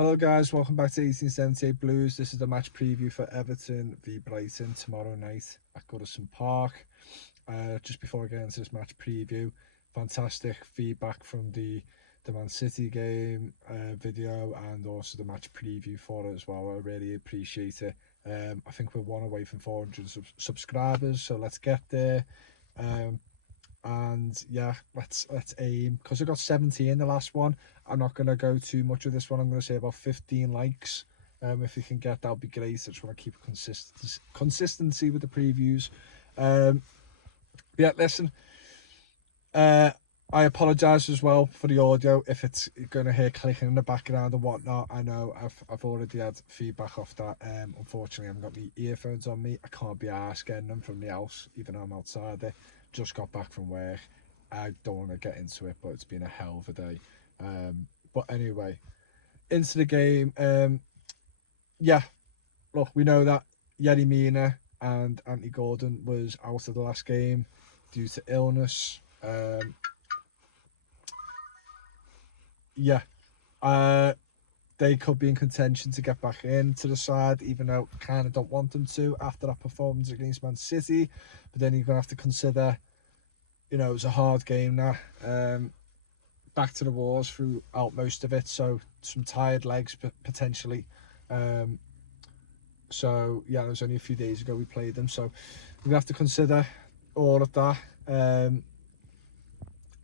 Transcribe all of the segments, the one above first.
Hello guys, welcome back to 1878 Blues. This is the match preview for Everton v Brighton tomorrow night at Goodison Park. Just before I get into this match preview, fantastic feedback from the Man City game video and also the match preview for it as well. I really appreciate it. I think we're one away from 400 subscribers, so let's get there. And yeah, let's aim, because I got 70 in the last one. I'm not going to go too much of this one. I'm going to say about 15 likes. If you can get that, would be great. I just want to keep consistency with the previews. Yeah, listen, I apologise as well for the audio if it's going to hear clicking in the background and whatnot. I know I've already had feedback off that. Unfortunately, I haven't got my earphones on me. I can't be arsed getting them from the house, even though I'm outside it. Just got back from work. I don't want to get into it, but it's been a hell of a day. But anyway, into the game. Yeah, look, we know that Yerry Mina and Anthony Gordon was out of the last game due to illness. Yeah, they could be in contention to get back into the side, even though I kind of don't want them to after that performance against Man City. But then you're going to have to consider, it was a hard game now. Back to the walls throughout most of it, so some tired legs potentially. So yeah, it was only a few days ago we played them, so we have to consider all of that.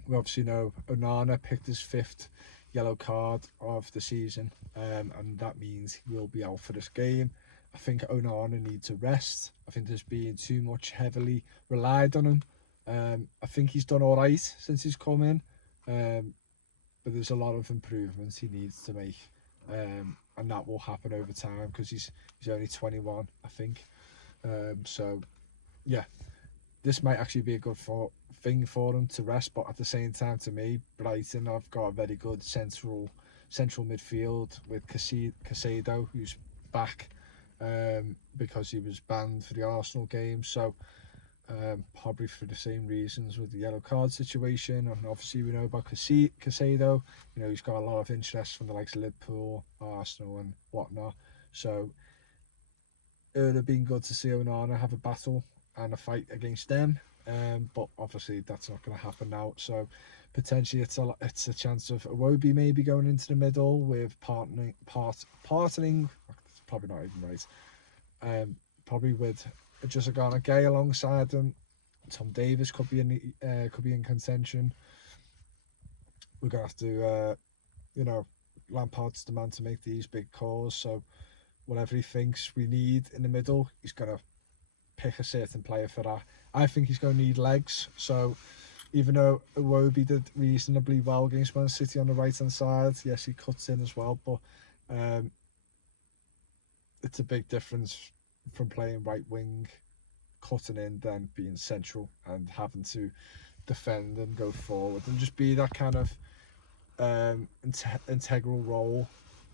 We obviously know Onana picked his 5th yellow card of the season, and that means he will be out for this game. I think Onana needs a rest. I think there's been too much heavily relied on him. I think he's done all right since he's come in, but there's a lot of improvements he needs to make, and that will happen over time because he's only 21, I think. So yeah, this might actually be a good thing for him to rest, but at the same time, to me, Brighton have got a very good central midfield with Casado, who's back because he was banned for the Arsenal game. So probably for the same reasons with the yellow card situation. And obviously we know about Casado. He's got a lot of interest from the likes of Liverpool, Arsenal and whatnot. So it would have been good to see Onana have a battle and a fight against them. But obviously that's not going to happen now. So potentially it's a chance of Iwobi maybe going into the middle with partnering. That's probably not even right. Probably with Josagana Gay alongside them. Tom Davis could be in contention. We're gonna have to, Lampard's the man to make these big calls. So whatever he thinks we need in the middle, he's gonna pick a certain player for that. I think he's going to need legs. So even though Iwobi did reasonably well against Man City on the right hand side, yes, he cuts in as well, but it's a big difference from playing right wing, cutting in, then being central and having to defend and go forward and just be that kind of integral role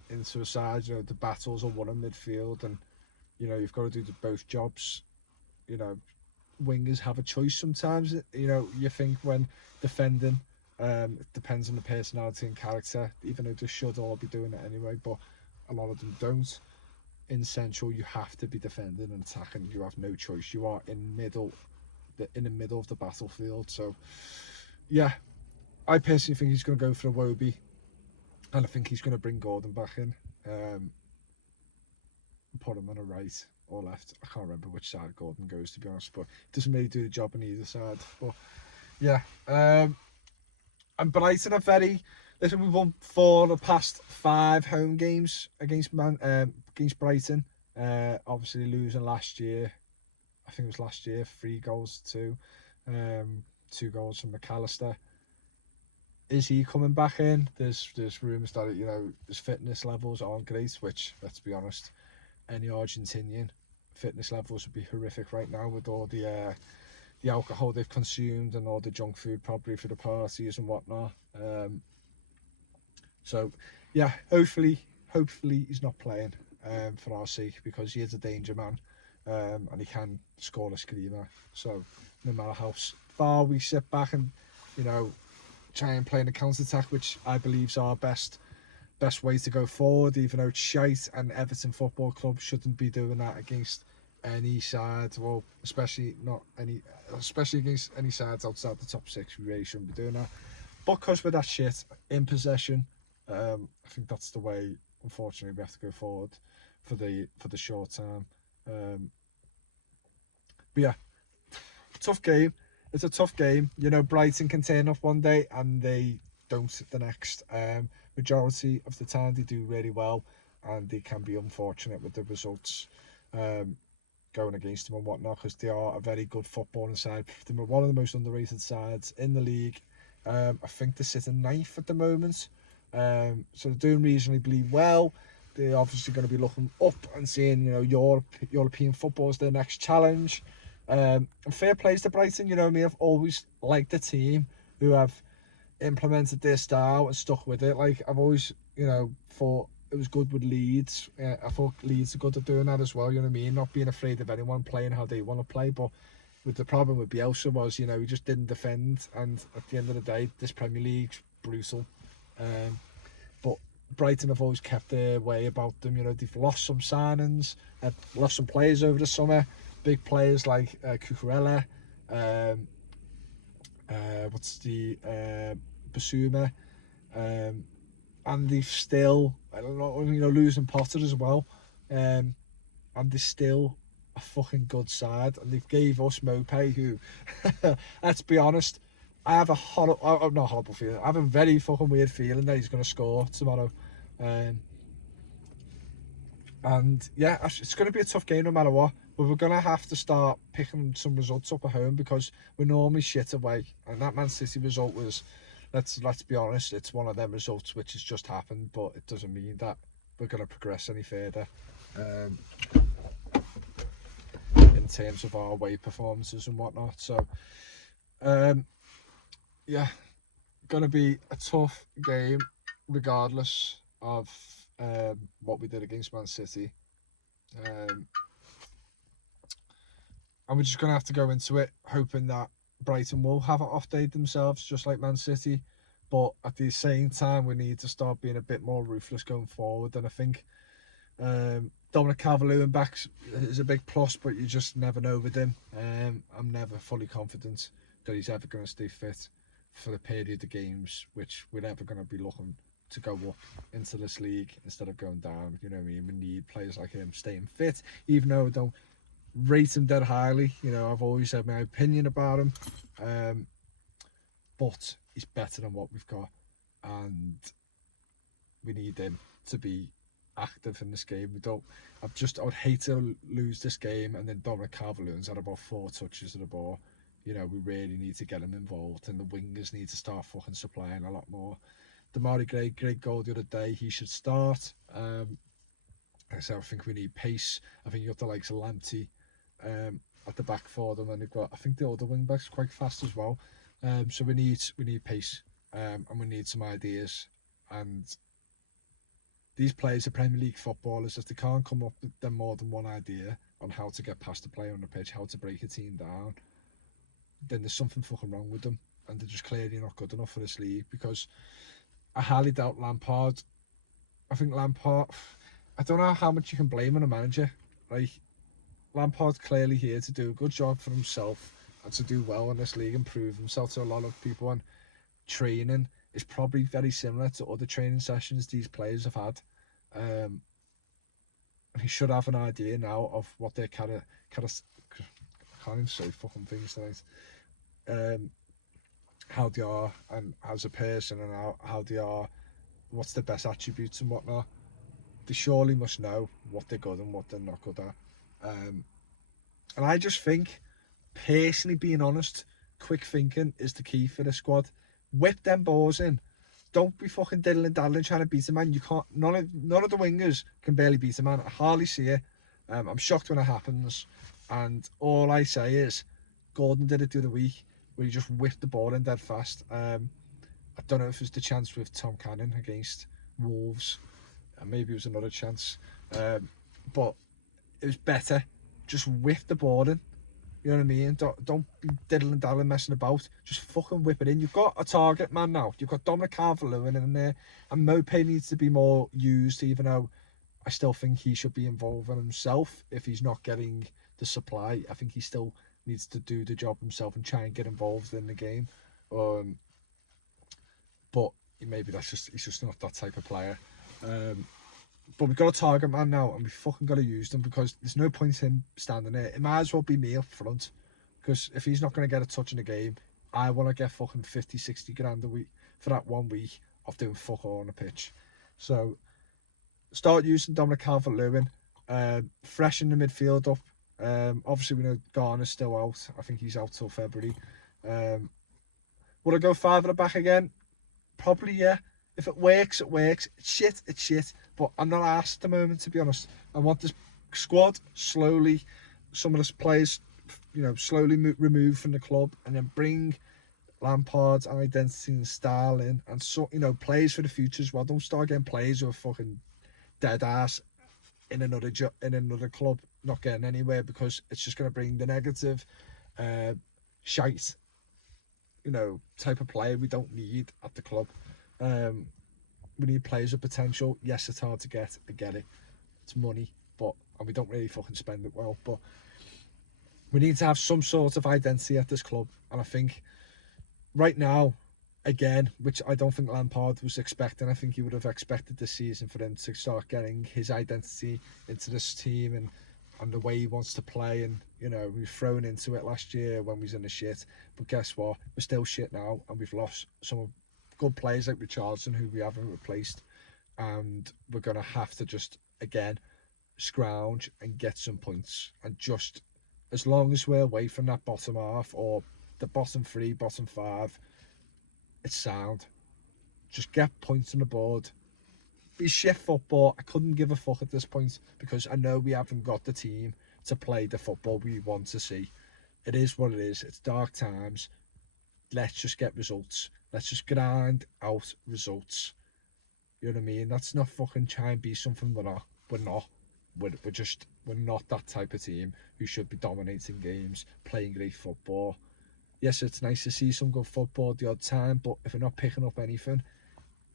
into a side. The battles are won in midfield, and you've got to do both jobs. Wingers have a choice sometimes. You think when defending, it depends on the personality and character, even though they should all be doing it anyway, but a lot of them don't. In central, you have to be defending and attacking. You have no choice. You are in the middle of the battlefield. So yeah, I personally think he's going to go for Iwobi, and I think he's going to bring Gordon back in, put him on a right or left. I can't remember which side Gordon goes, to be honest, but it doesn't really do the job on either side. But yeah, and Brighton are listen, we've won 4 of the past 5 home games against Brighton. Obviously losing last year. I think it was last year, 3 goals to 2 goals from McAllister. Is he coming back in? There's rumours that his fitness levels aren't great, which, let's be honest, any Argentinian fitness levels would be horrific right now with all the alcohol they've consumed and all the junk food probably for the parties and whatnot. So yeah, hopefully he's not playing for our sake, because he is a danger man, and he can score a screamer. So no matter how far we sit back and try and play in a counter attack, which I believe is our best best way to go forward, even though it's shite, and Everton Football Club shouldn't be doing that against any side, well, especially against any sides outside the top six. We really shouldn't be doing that. But because we're that shit in possession, I think that's the way, unfortunately, we have to go forward for the short term. But yeah, tough game. It's a tough game. You know, Brighton can turn up one day and they don't the next. Majority of the time they do really well, and they can be unfortunate with the results going against them and whatnot, because they are a very good footballing side. They're one of the most underrated sides in the league. I think they're sitting ninth at the moment, so they're doing reasonably well. They're obviously going to be looking up and seeing, you know, European football is their next challenge. And fair play to Brighton, you know what I mean? I've always liked the team who have implemented their style and stuck with it. Like, I've always, you know, thought it was good with Leeds. I thought Leeds are good at doing that as well, you know what I mean? Not being afraid of anyone, playing how they want to play. But with the problem with Bielsa was, you know, he just didn't defend, and at the end of the day, this Premier League's brutal. But Brighton have always kept their way about them. You know, they've lost some signings, lost some players over the summer. Big players like Cucurella, Basuma, and they've still, I don't know, you know, losing Potter as well, and they're still a fucking good side, and they've gave us Mopé, who, let's be honest, I have a horrible feeling. I have a very fucking weird feeling that he's going to score tomorrow. And yeah, it's going to be a tough game no matter what. But we're going to have to start picking some results up at home, because we're normally shit away. And that Man City result was, let's be honest, it's one of them results which has just happened, but it doesn't mean that we're going to progress any further in terms of our away performances and whatnot. So, yeah, going to be a tough game regardless of what we did against Man City. And we're just going to have to go into it hoping that Brighton will have an off day themselves, just like Man City. But at the same time, we need to start being a bit more ruthless going forward. And I think Dominic Calvert-Lewin back is a big plus, but you just never know with him. I'm never fully confident that he's ever going to stay fit for the period of games which we're ever going to be looking to go up into this league instead of going down. You know what I mean? We need players like him staying fit, even though I don't rate him dead highly. You know, I've always had my opinion about him, but he's better than what we've got, and we need him to be active in this game. I would hate to lose this game and then Dominic Calvert-Lewin's had about 4 touches of the ball. You know, we really need to get him involved, and the wingers need to start fucking supplying a lot more. Damari Gray, great goal the other day, he should start. So I think we need pace. I think you've got the likes of Lamptey at the back for them, and they've got, I think the other wing back's quite fast as well. So we need pace, and we need some ideas. And these players are Premier League footballers. If they can't come up with them more than one idea on how to get past the player on the pitch, how to break a team down, then there's something fucking wrong with them, and they're just clearly not good enough for this league. Because I highly doubt Lampard. I think Lampard, I don't know how much you can blame on a manager. Like, Lampard's clearly here to do a good job for himself and to do well in this league and prove himself to a lot of people. And training is probably very similar to other training sessions these players have had. And he should have an idea now of what their I can't even say fucking things tonight. How they are, and as a person, and how they are, what's their best attributes and whatnot. They surely must know what they're good and what they're not good at. And I just think, personally, being honest, quick thinking is the key for the squad. Whip them balls in. Don't be fucking diddling daddling trying to beat a man. You can't. None of the wingers can barely beat a man. I hardly see it. I'm shocked when it happens. And all I say is, Gordon did it the other week, where he just whipped the ball in dead fast. I don't know if it was the chance with Tom Cannon against Wolves, and maybe it was another chance, but it was better. Just whip the ball in. You know what I mean? Don't be diddling dallying, messing about. Just fucking whip it in. You've got a target man now. You've got Dominic Calvert-Lewin in there, and Mopé needs to be more used. Even though I still think he should be involving himself if he's not getting the supply. I think he still needs to do the job himself and try and get involved in the game. But maybe he's just not that type of player. But we've got a target man now, and we fucking got to use them, because there's no point in him standing there. It might as well be me up front, because if he's not going to get a touch in the game, I want to get fucking 50, 60 grand a week for that 1 week of doing fuck all on the pitch. So start using Dominic Calvert-Lewin, freshen the midfield up. Obviously we know Garner's still out. I think he's out till February. Would I go 5 at the back again? Probably, yeah. If it works, it works. It's shit. But I'm not asked at the moment, to be honest. I want this squad slowly, some of the players, slowly removed from the club, and then bring Lampard's identity and style in, and so players for the future as well. Don't start getting players who are fucking dead ass in another club, not getting anywhere, because it's just going to bring the negative, shite, type of player we don't need at the club. We need players with potential. Yes, it's hard to get. I get it. It's money, and we don't really fucking spend it well. But we need to have some sort of identity at this club. And I think right now, again, which I don't think Lampard was expecting. I think he would have expected this season for him to start getting his identity into this team and the way he wants to play. And we've thrown into it last year when we was in the shit. But guess what? We're still shit now, and we've lost some good players like Richardson, who we haven't replaced, and we're going to have to just again scrounge and get some points. And just as long as we're away from that bottom half, or the bottom 3, bottom 5, it's sound. Just get points on the board. Be shit football. I couldn't give a fuck at this point, because I know we haven't got the team to play the football we want to see. It is what it is. It's dark times. Let's just get results. Let's just grind out results. You know what I mean? Let's not fucking try and be something we're not. We're not. We're not that type of team who should be dominating games, playing great football. Yes, it's nice to see some good football the odd time, but if we're not picking up anything,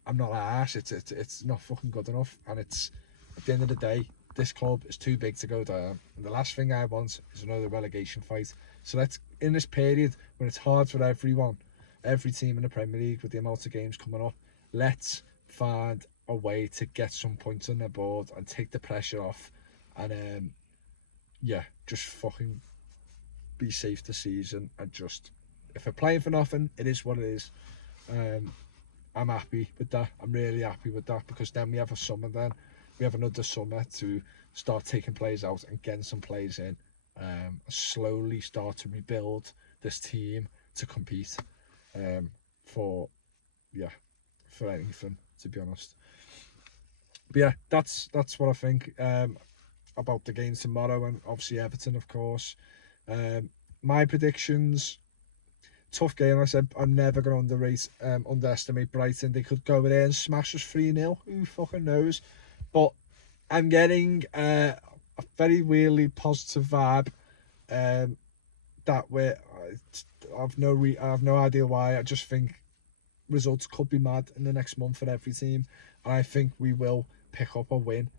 I'm not arse. It's not fucking good enough. And it's, at the end of the day, this club is too big to go down. And the last thing I want is another relegation fight. So let's, in this period when it's hard for everyone, every team in the Premier League with the amount of games coming up, let's find a way to get some points on the board and take the pressure off. And just fucking be safe this season. And just, if we're playing for nothing, it is what it is. I'm happy with that. I'm really happy with that, because then we have a summer then. We have another summer to start taking players out and getting some players in. Slowly start to rebuild this team to compete for anything, to be honest. But yeah, that's what I think about the game tomorrow, and obviously Everton, of course. My predictions: tough game. I said I'm never going to underestimate Brighton. They could go there and smash us 3-0. Who fucking knows? But I'm getting a very weirdly positive vibe. That way, I have no idea why. I just think results could be mad in the next month for every team, and I think we will pick up a win.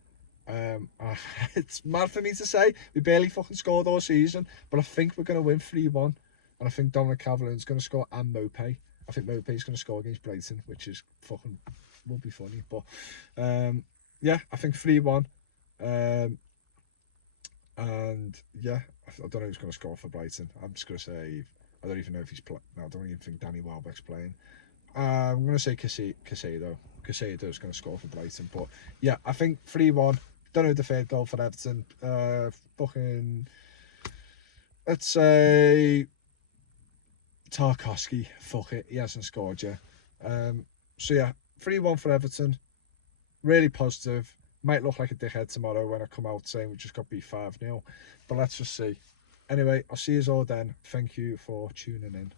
It's mad for me to say. We barely fucking scored all season, but I think we're going to win 3-1. And I think Dominic Calvert-Lewin's going to score, and Mopé. I think Mopé's going to score against Brighton, which is fucking, will be funny. But yeah, I think 3-1. And yeah, I don't know who's going to score for Brighton. I'm just going to say, I don't even know if he's playing. No, I don't even think Danny Welbeck's playing. I'm going to say Caicedo. Caicedo's going to score for Brighton. But yeah, I think 3-1. Don't know the third goal for Everton. Let's say Tarkowski. Fuck it, he hasn't scored yet. So yeah, 3-1 for Everton. Really positive. Might look like a dickhead tomorrow when I come out saying we just got beat 5-0. But let's just see. Anyway, I'll see you all then. Thank you for tuning in.